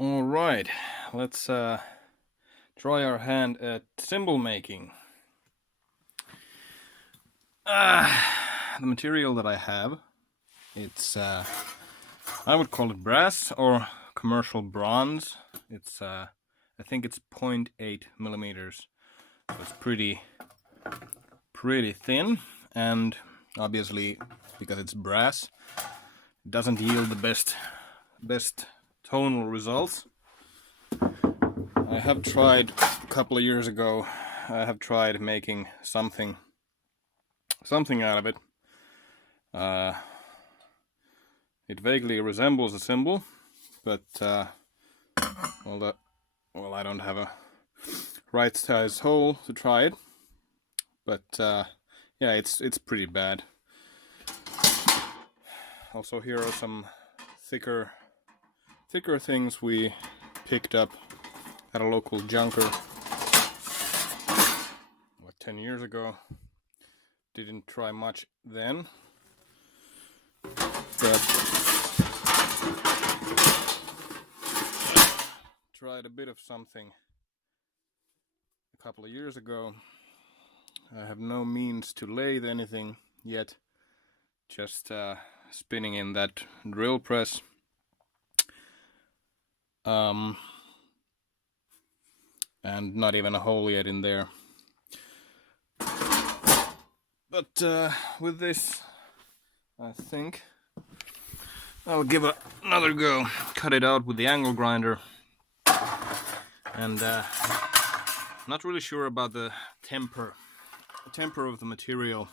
Alright, let's try our hand at cymbal making. The material that I have, it's I would call it brass or commercial bronze. It's I think it's 0.8 millimeters. So it's pretty thin, and obviously because it's brass, it doesn't yield the best tonal results. I have tried a couple of years ago. I have tried making something out of it. It vaguely resembles a cymbal, but I don't have a right size hole to try it. But yeah, it's pretty bad. Also, here are some thicker things we picked up at a local junker 10 years ago. Didn't try much then, but tried a bit of something a couple of years ago. I have no means to lathe anything yet, just spinning in that drill press. And not even a hole yet in there. But with this, I think I'll give another go. Cut it out with the angle grinder. And not really sure about the temper of the material.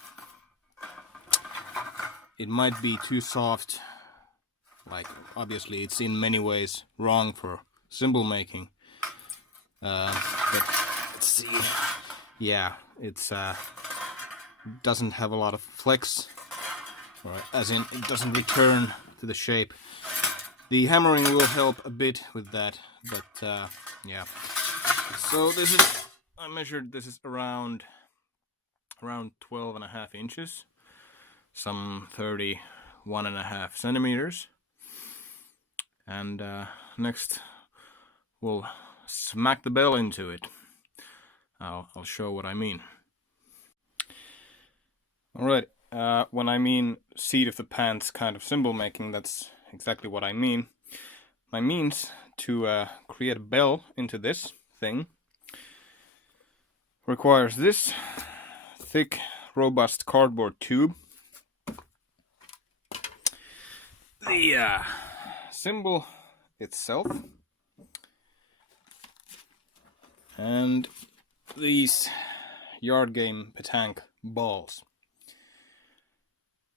It might be too soft. Like, obviously it's in many ways wrong for cymbal making. But let's see. Yeah, it's doesn't have a lot of flex, or as in it doesn't return to the shape. The hammering will help a bit with that, but yeah. So this is, I measured, this is around 12.5 inches, some 31.5 centimeters. And next we'll smack the bell into it. I'll show what I mean. Alright, when I mean seat of the pants kind of cymbal making, that's exactly what I mean. My means to create a bell into this thing requires this thick, robust cardboard tube. The cymbal itself, and these yard game petanque balls,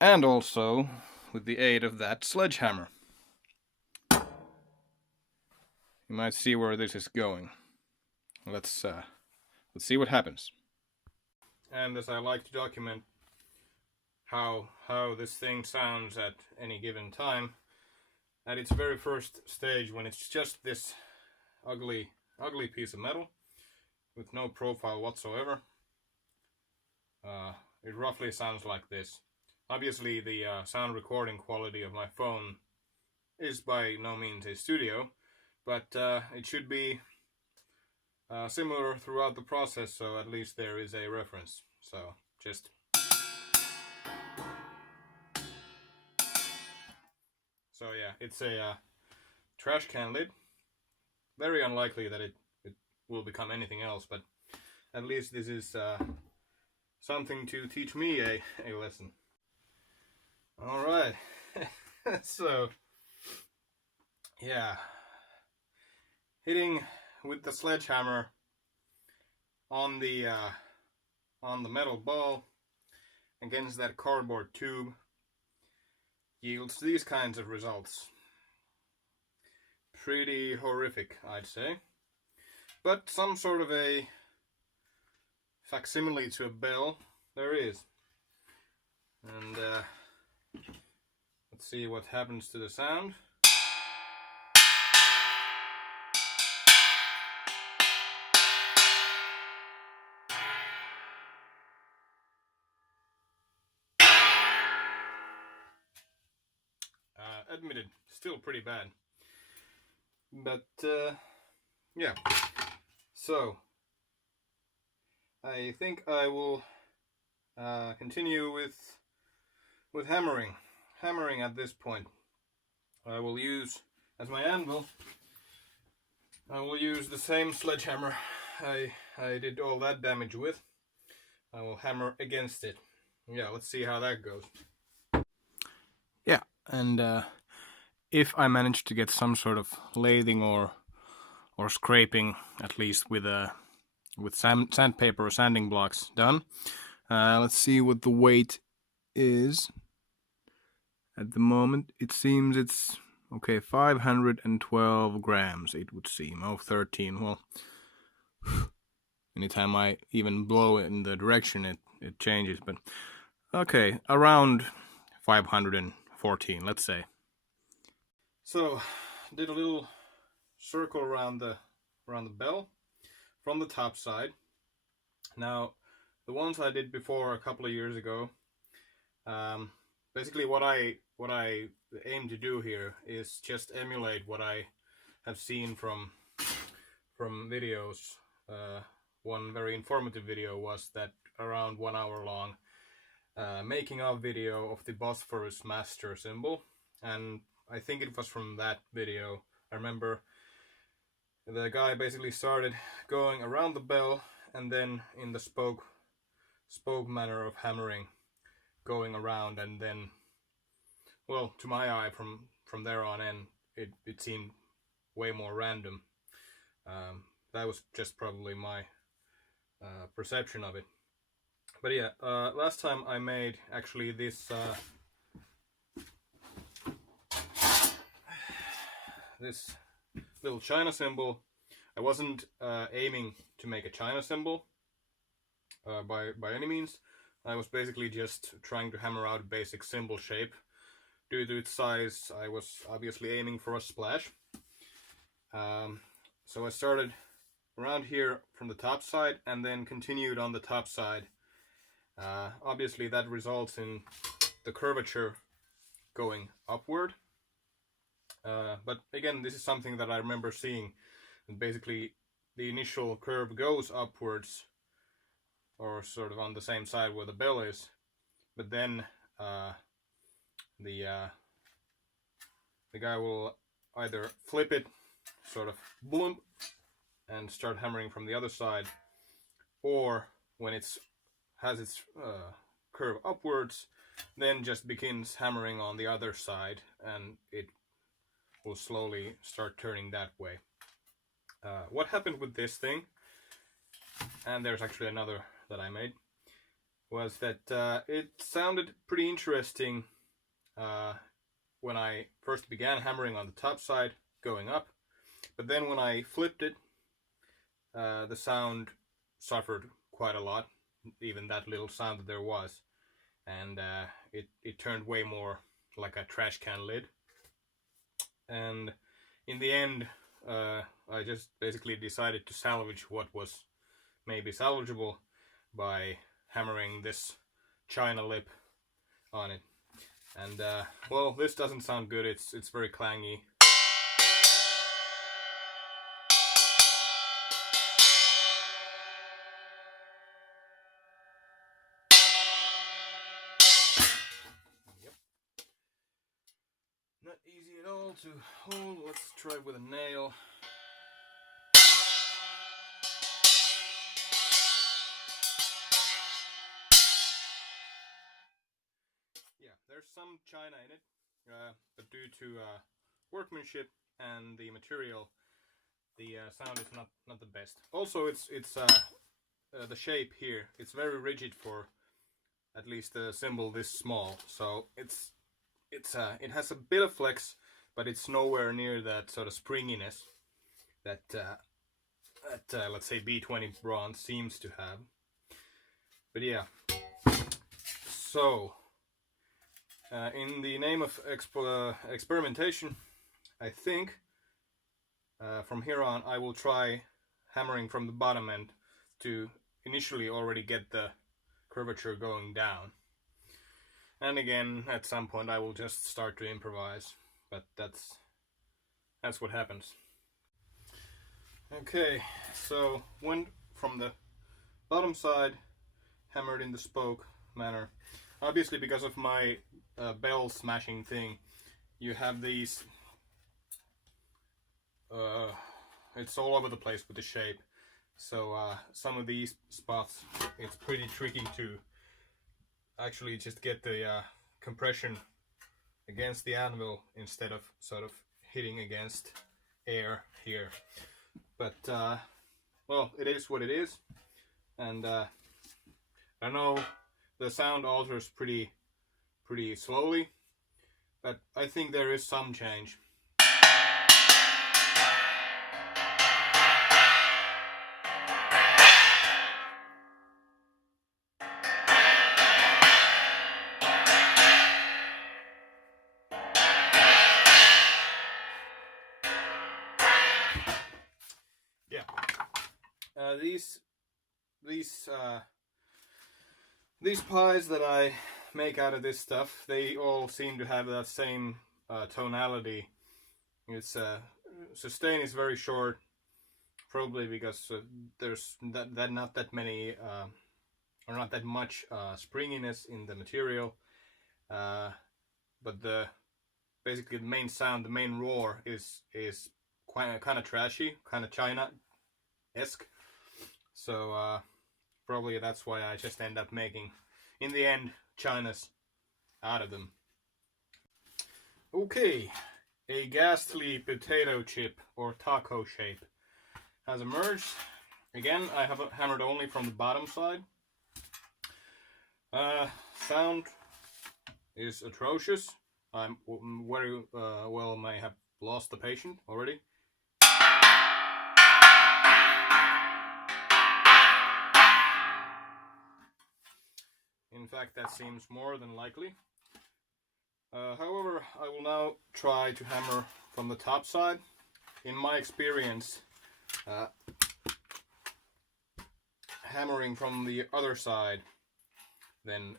and also with the aid of that sledgehammer. You might see where this is going. Let's see what happens. And as I like to document how this thing sounds at any given time, at its very first stage, when it's just this ugly piece of metal with no profile whatsoever, it roughly sounds like this. Obviously the sound recording quality of my phone is by no means a studio, but it should be similar throughout the process, so at least there is a reference. So just so yeah, it's a trash can lid. Very unlikely that it will become anything else, but at least this is something to teach me a lesson. Alright, so yeah, hitting with the sledgehammer on the metal ball against that cardboard tube yields these kinds of results. Pretty horrific, I'd say, but some sort of a facsimile to a bell there is. And let's see what happens to the sound. Admitted, still pretty bad. But yeah, so I think I will continue with hammering at this point. I will use, as my anvil, I will use the same sledgehammer I did all that damage with. I will hammer against it. Yeah, let's see how that goes. Yeah, and if I manage to get some sort of lathing or scraping, at least with sandpaper or sanding blocks done, let's see what the weight is. At the moment, it seems it's okay, 512 grams, it would seem. Oh, 13. Well, anytime I even blow it in the direction, it changes. But okay, around 514, let's say. So, did a little circle around the bell from the top side. Now, the ones I did before a couple of years ago, basically what I aim to do here is just emulate what I have seen from videos. One very informative video was that around 1 hour long making of video of the Bosphorus master cymbal, and I think it was from that video. I remember the guy basically started going around the bell and then in the spoke manner of hammering, going around, and then, well, to my eye, from there on in, it seemed way more random. That was just probably my perception of it. But yeah, last time I made actually this this little China cymbal. I wasn't aiming to make a China cymbal by any means. I was basically just trying to hammer out a basic cymbal shape. Due to its size, I was obviously aiming for a splash. So I started around here from the top side and then continued on the top side. Obviously that results in the curvature going upward. But again, this is something that I remember seeing. And basically, the initial curve goes upwards, or sort of on the same side where the bell is, but then the guy will either flip it, sort of boom, and start hammering from the other side, or when it's has its curve upwards, then just begins hammering on the other side, and it will slowly start turning that way. What happened with this thing, and there's actually another that I made, was that it sounded pretty interesting when I first began hammering on the top side, going up, but then when I flipped it, the sound suffered quite a lot, even that little sound that there was, and it turned way more like a trash can lid. And in the end, I just basically decided to salvage what was maybe salvageable by hammering this China lip on it. And well, this doesn't sound good. It's very clangy. Yep. Not easy at all to hold. Let's try with a nail. Yeah, there's some China in it, but due to workmanship and the material, the sound is not the best. Also, it's the shape here. It's very rigid for at least a cymbal this small. So it has a bit of flex, but it's nowhere near that sort of springiness that let's say B20 bronze seems to have. But yeah, so in the name of experimentation, I think from here on I will try hammering from the bottom end to initially already get the curvature going down. And again, at some point I will just start to improvise, but that's what happens. Okay, so went from the bottom side, hammered in the spoke manner. Obviously, because of my bell smashing thing, you have these. It's all over the place with the shape. So some of these spots, it's pretty tricky to actually just get the compression against the anvil instead of sort of hitting against air here. But well, it is what it is, and I know the sound alters pretty slowly, but I think there is some change. Yeah, these pies that I make out of this stuff, they all seem to have that same tonality. It's sustain is very short, probably because there's not that many or not that much springiness in the material. But basically the main sound, the main roar is quite kind of trashy, kind of China-esque. So probably that's why I just end up making, in the end, Chinas out of them. Okay, a ghastly potato chip or taco shape has emerged. Again, I have hammered only from the bottom side. Sound is atrocious. I'm very well may have lost the patient already. In fact, that seems more than likely. However, I will now try to hammer from the top side. In my experience, hammering from the other side than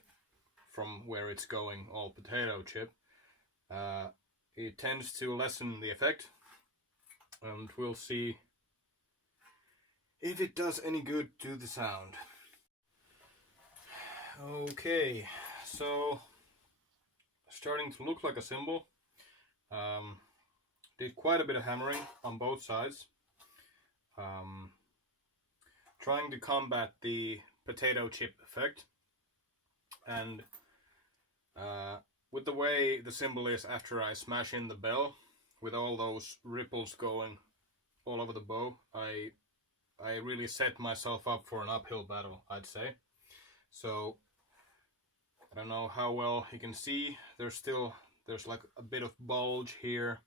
from where it's going, all potato chip, it tends to lessen the effect, and we'll see if it does any good to the sound. Okay, so starting to look like a cymbal. Did quite a bit of hammering on both sides, trying to combat the potato chip effect. And with the way the cymbal is after I smash in the bell, with all those ripples going all over the bow, I really set myself up for an uphill battle, I'd say. So I don't know how well you can see. There's like a bit of bulge here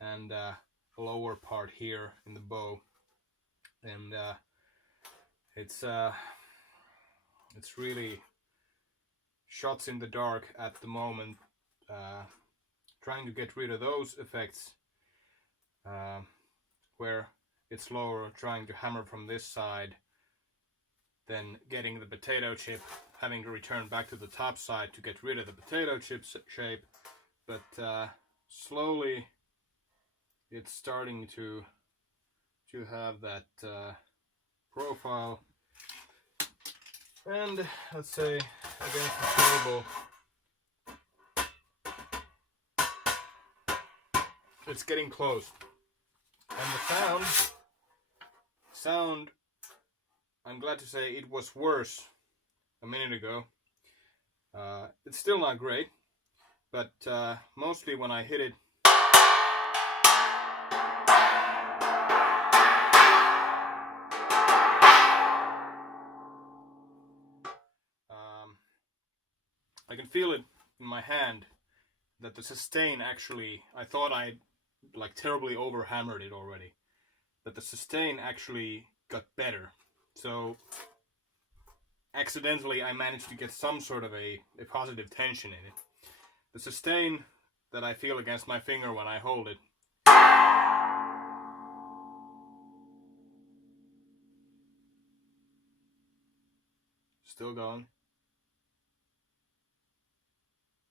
and a lower part here in the bow, and it's really shots in the dark at the moment. Trying to get rid of those effects, where it's lower, trying to hammer from this side, then getting the potato chip, having to return back to the top side to get rid of the potato chip shape. But slowly it's starting to have that profile, and let's say against the table it's getting close, and the sound I'm glad to say it was worse a minute ago. It's still not great, but mostly when I hit it, I can feel it in my hand that the sustain actually, I thought I like terribly overhammered it already, that the sustain actually got better. So accidentally I managed to get some sort of a positive tension in it. The sustain that I feel against my finger when I hold it still going,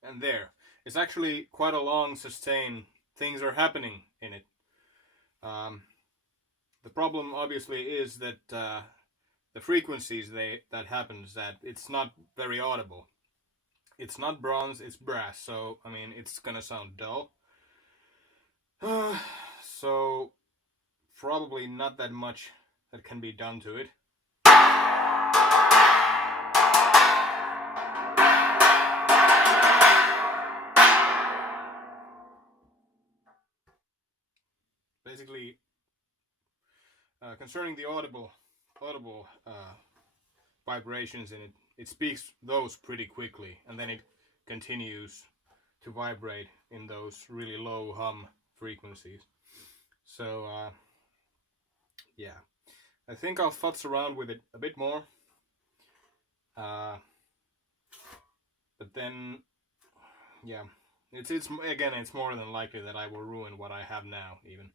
and there, it's actually quite a long sustain. Things are happening in it. the problem obviously is that the frequencies that happens, that it's not very audible. It's not bronze, it's brass, so I mean it's gonna sound dull. So probably not that much that can be done to it. Basically, concerning the audible vibrations in it, it speaks those pretty quickly, and then it continues to vibrate in those really low hum frequencies. So yeah, I think I'll futz around with it a bit more, but then yeah, it's again, it's more than likely that I will ruin what I have now, even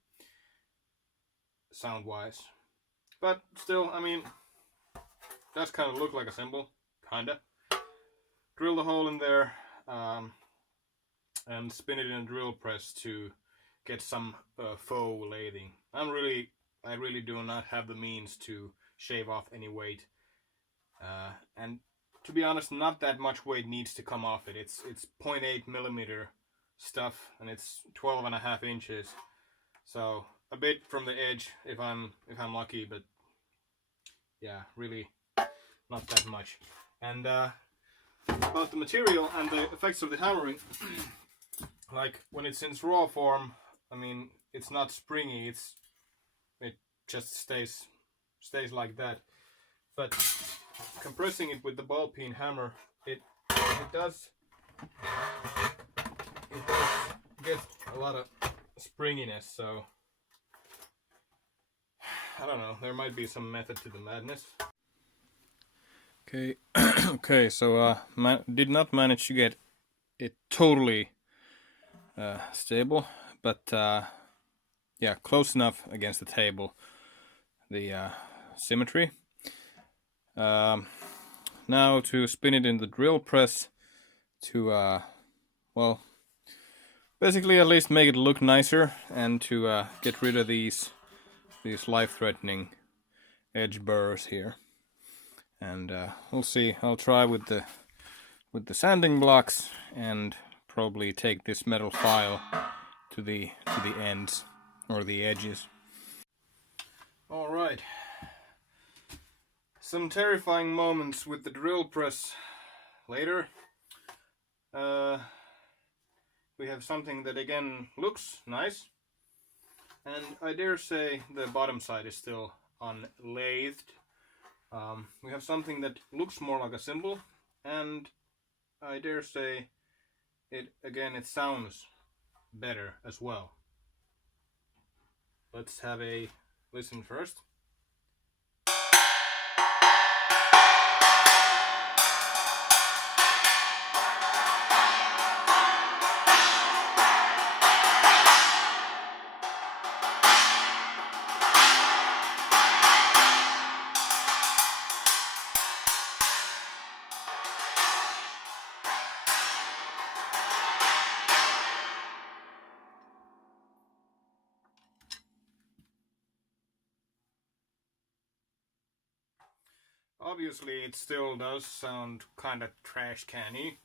sound wise. But still, I mean, does kind of look like a cymbal, kinda. Drill the hole in there and spin it in a drill press to get some faux lathing. I really do not have the means to shave off any weight, and to be honest, not that much weight needs to come off it. It's 0.8 millimeter stuff, and it's 12.5 inches, so a bit from the edge if I'm lucky, but yeah, really not that much. And about the material and the effects of the hammering, like when it's in raw form, I mean, it's not springy, it just stays like that. But compressing it with the ball peen hammer, it does get a lot of springiness, so I don't know, there might be some method to the madness. Okay, okay, so did not manage to get it totally stable, but yeah, close enough against the table, the symmetry. Now to spin it in the drill press to well, basically at least make it look nicer, and to get rid of these life-threatening edge burrs here. And we'll see. I'll try with the sanding blocks, and probably take this metal file to the ends or the edges. All right. Some terrifying moments with the drill press later. We have something that again looks nice, and I dare say the bottom side is still unlathed. We have something that looks more like a cymbal, and I dare say it sounds better as well. Let's have a listen first. Obviously, it still does sound kind of trash canny,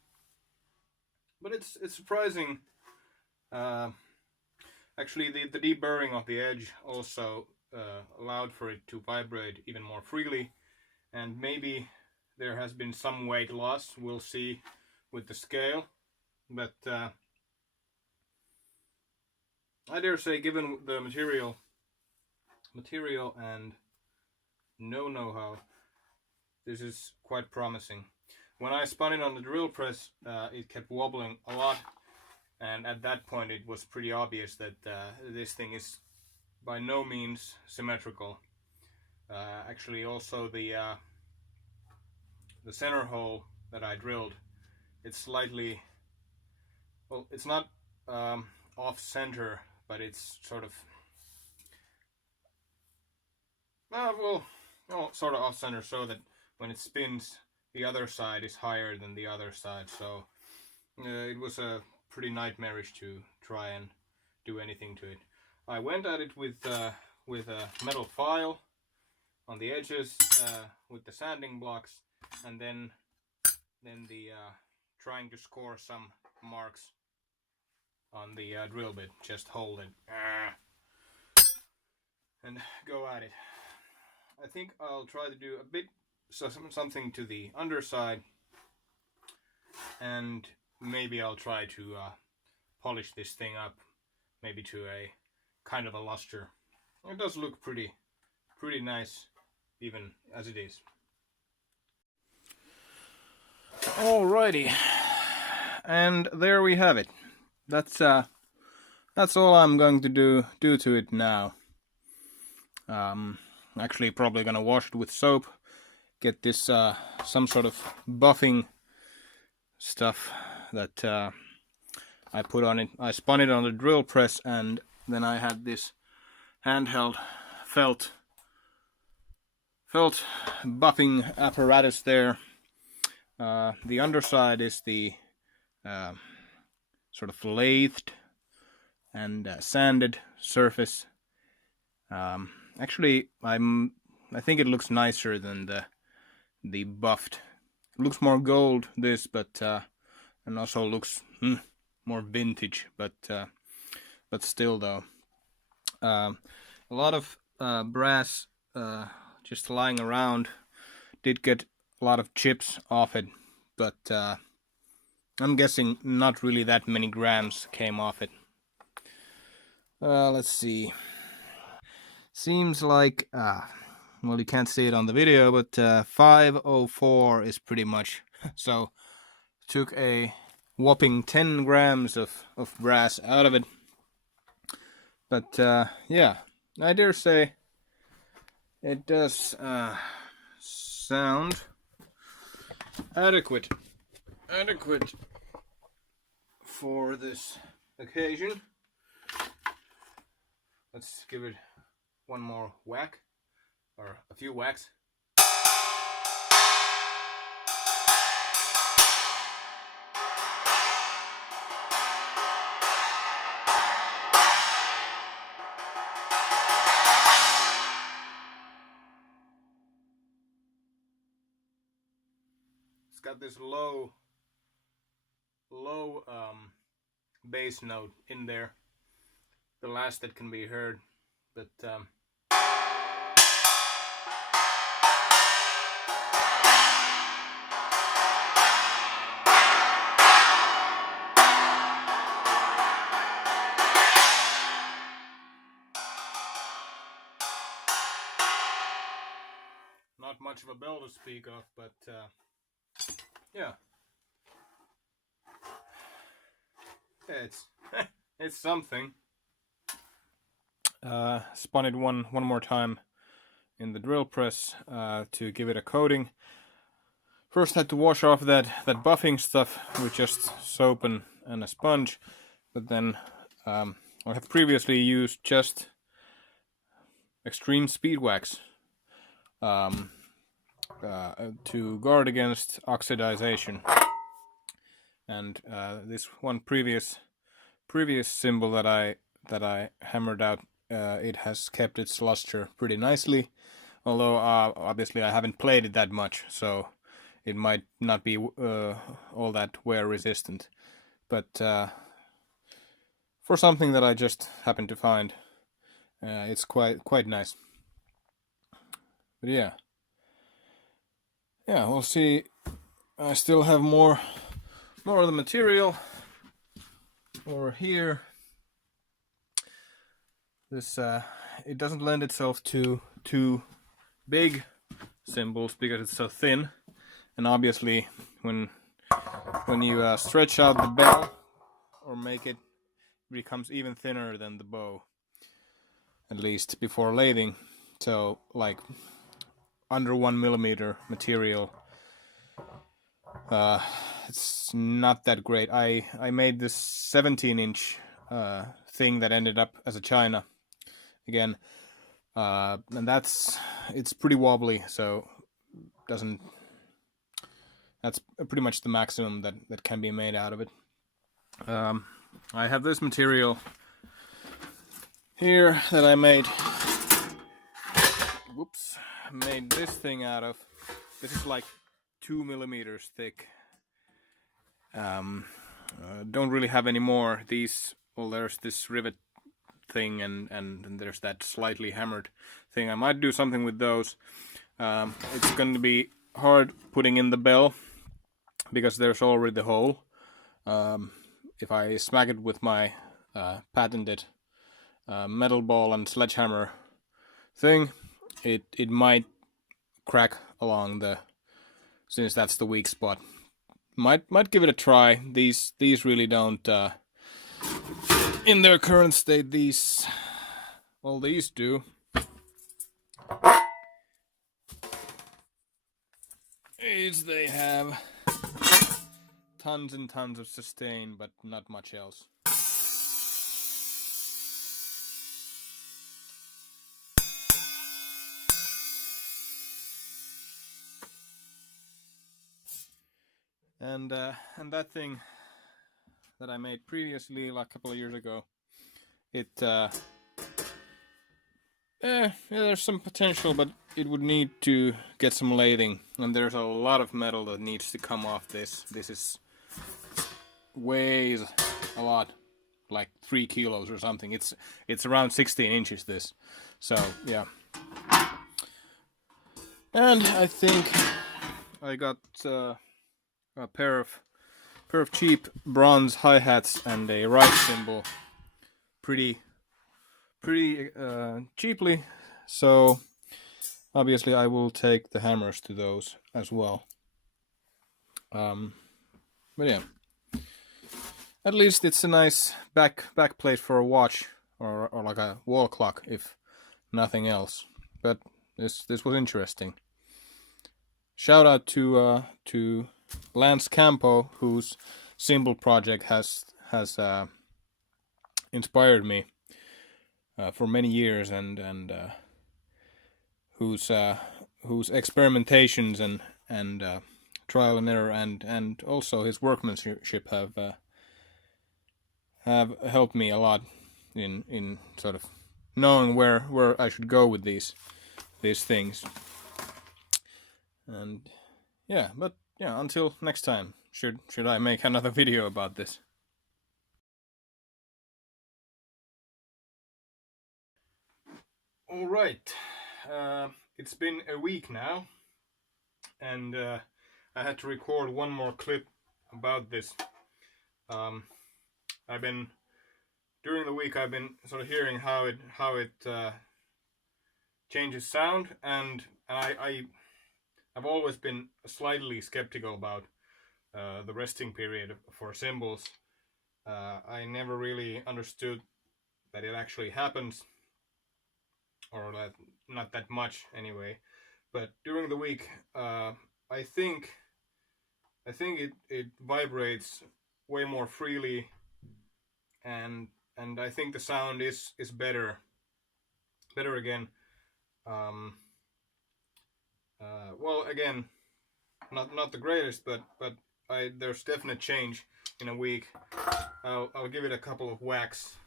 but it's surprising. Actually, the deburring of the edge also allowed for it to vibrate even more freely, and maybe there has been some weight loss. We'll see with the scale, but I dare say, given the material and no know-how, this is quite promising. When I spun it on the drill press, it kept wobbling a lot, and at that point it was pretty obvious that this thing is by no means symmetrical. Actually, also the center hole that I drilled, it's slightly, well, it's not off-center, but it's sort of, sort of off-center, so that when it spins, the other side is higher than the other side. So it was a pretty nightmarish to try and do anything to it. I went at it with with a metal file on the edges with the sanding blocks, and then the trying to score some marks on the drill bit. Just hold it and go at it. I think I'll try to do a bit something to the underside, and maybe I'll try to polish this thing up, maybe to a kind of a luster. It does look pretty nice, even as it is. Alrighty, and there we have it. That's all I'm going to do to it now. Actually, probably gonna wash it with soap, get this some sort of buffing stuff that I put on it. I spun it on the drill press, and then I had this handheld felt buffing apparatus there. The underside is the sort of lathed and sanded surface. Actually, I think it looks nicer than the buffed. It looks more gold, this, but and also looks more vintage. But still, though, a lot of brass just lying around. Did get a lot of chips off it, but I'm guessing not really that many grams came off it. Let's see. Seems like, well, you can't see it on the video, but 504 is pretty much. So took a whopping 10 grams of brass out of it. But yeah, I dare say it does sound adequate for this occasion. Let's give it one more whack, or a few whacks. It's got this low bass note in there, the last that can be heard, but not much of a bell to speak of, but yeah. It's something. Spun it one more time in the drill press to give it a coating. First had to wash off that buffing stuff with just soap and a sponge, but then I have previously used just extreme speed wax to guard against oxidization. And this one previous cymbal that I hammered out, it has kept its luster pretty nicely. Although obviously I haven't played it that much, so it might not be all that wear resistant. But for something that I just happened to find, it's quite nice. But yeah, we'll see. I still have more of the material over here. This it doesn't lend itself to too big cymbals because it's so thin, and obviously when you stretch out the bell or make it, it becomes even thinner than the bow, at least before lathing. So like under 1 millimeter material, it's not that great. I made this 17-inch thing that ended up as a china again, and it's pretty wobbly, so that's pretty much the maximum that can be made out of it. I have this material here that I made whoops, made this thing out of. This is like 2 millimeters thick. Don't really have any more. These, well, there's this rivet thing and there's that slightly hammered thing. I might do something with those. It's going to be hard putting in the bell because there's already the hole. If I smack it with my patented metal ball and sledgehammer thing, it might crack along the, since that's the weak spot. Might give it a try. These really don't in their current state. These do. They have tons and tons of sustain, but not much else. And that thing that I made previously, like a couple of years ago, there's some potential, but it would need to get some lathing, and there's a lot of metal that needs to come off this. This weighs a lot, like 3 kilos or something. It's around 16 inches, this. So yeah. And I think I got a pair of cheap bronze hi-hats and a ride cymbal pretty cheaply, so obviously I will take the hammers to those as well. But yeah, at least it's a nice back plate for a watch or like a wall clock, if nothing else. But this was interesting. Shout out to Lance Campo, whose Cymbal project has inspired me for many years, and whose experimentations and trial and error and also his workmanship have helped me a lot in sort of knowing where I should go with these things. And yeah, but yeah, until next time, should I make another video about this? All right, it's been a week now, and I had to record one more clip about this. During the week I've been sort of hearing how it changes sound, and I've always been slightly skeptical about the resting period for cymbals. I never really understood that it actually happens, or that not that much anyway. But during the week, I think it vibrates way more freely, and I think the sound is better again. Well, again, not the greatest, but there's definite change in a week. I'll give it a couple of whacks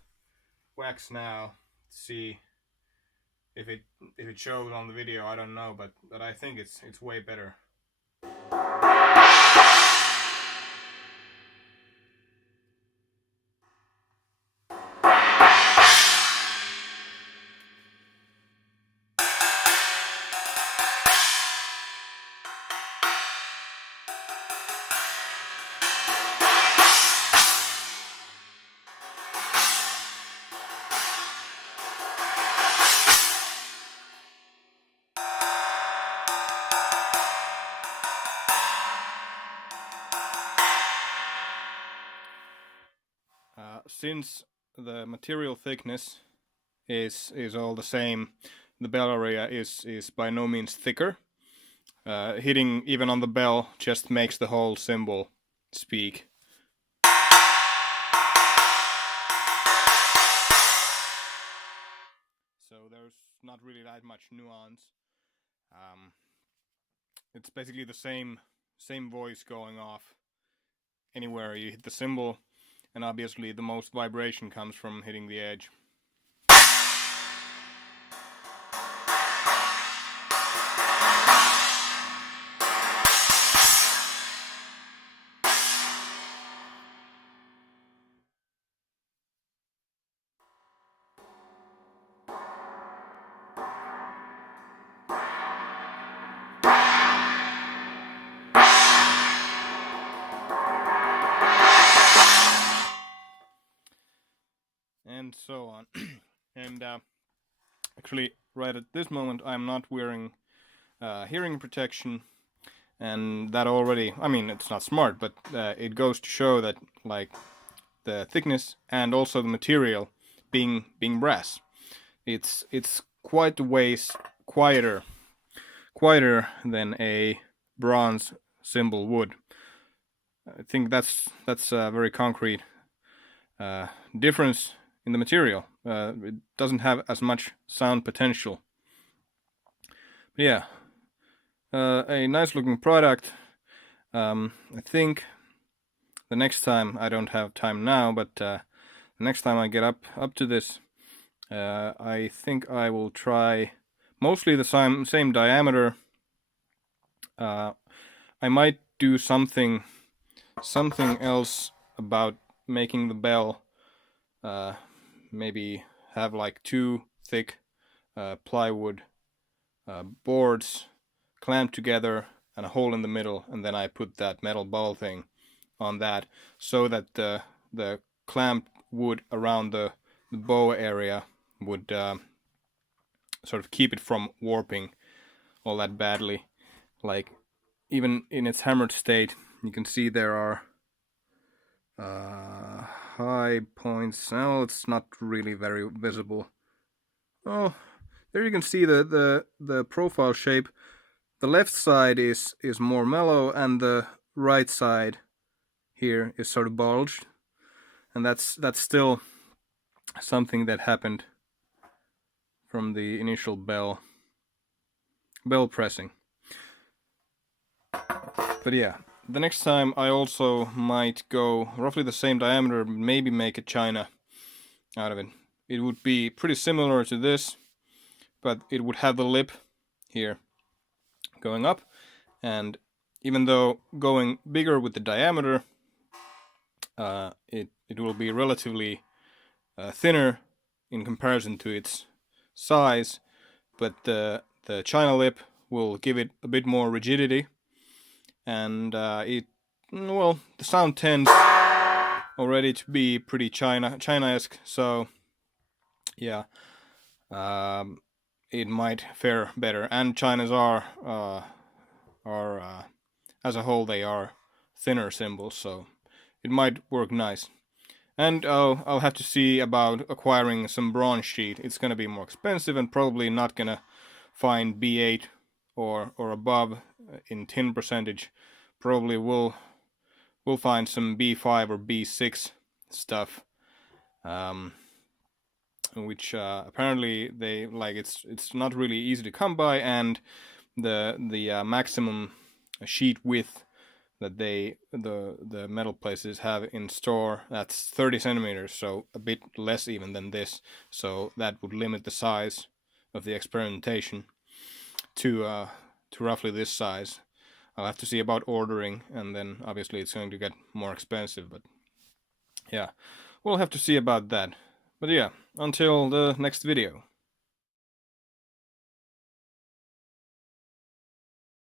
now, see if it shows on the video. I don't know, but I think it's way better. Since the material thickness is all the same, the bell area is by no means thicker. Hitting even on the bell just makes the whole cymbal speak. So there's not really that much nuance. It's basically the same voice going off anywhere you hit the cymbal, and obviously the most vibration comes from hitting the edge. and so on. And actually, right at this moment, I'm not wearing hearing protection, and that already, I mean, it's not smart, but it goes to show that, like, the thickness and also the material being brass, it's quite a ways quieter than a bronze cymbal would. I think that's a very concrete difference in the material. It doesn't have as much sound potential. But yeah, a nice looking product. I think the next time, I don't have time now, but the next time I get up to this, I think I will try mostly the same diameter. I might do something else about making the bell. Maybe have like 2 thick plywood boards clamped together and a hole in the middle, and then I put that metal ball thing on that, so that the clamped wood around the bow area would sort of keep it from warping all that badly. Like, even in its hammered state, you can see there are high points. Well, it's not really very visible. Oh, there you can see the profile shape. The left side is more mellow, and the right side here is sort of bulged, and that's still something that happened from the initial bell pressing. But yeah, the next time I also might go roughly the same diameter, maybe make a china out of it. It would be pretty similar to this, but it would have the lip here going up, and even though going bigger with the diameter, it will be relatively thinner in comparison to its size, but the china lip will give it a bit more rigidity, and the sound tends already to be pretty China-esque, so yeah, it might fare better. And Chinas are as a whole, they are thinner cymbals, so it might work nice. And I'll have to see about acquiring some bronze sheet. It's gonna be more expensive, and probably not gonna find B8 or above in tin percentage. Probably we'll find some B5 or B6 stuff, which apparently they like. It's not really easy to come by, and the maximum sheet width that the metal places have in store, that's 30 centimeters, so a bit less even than this. So that would limit the size of the experimentation to roughly this size. I'll have to see about ordering, and then obviously it's going to get more expensive, but yeah, we'll have to see about that. But yeah, until the next video.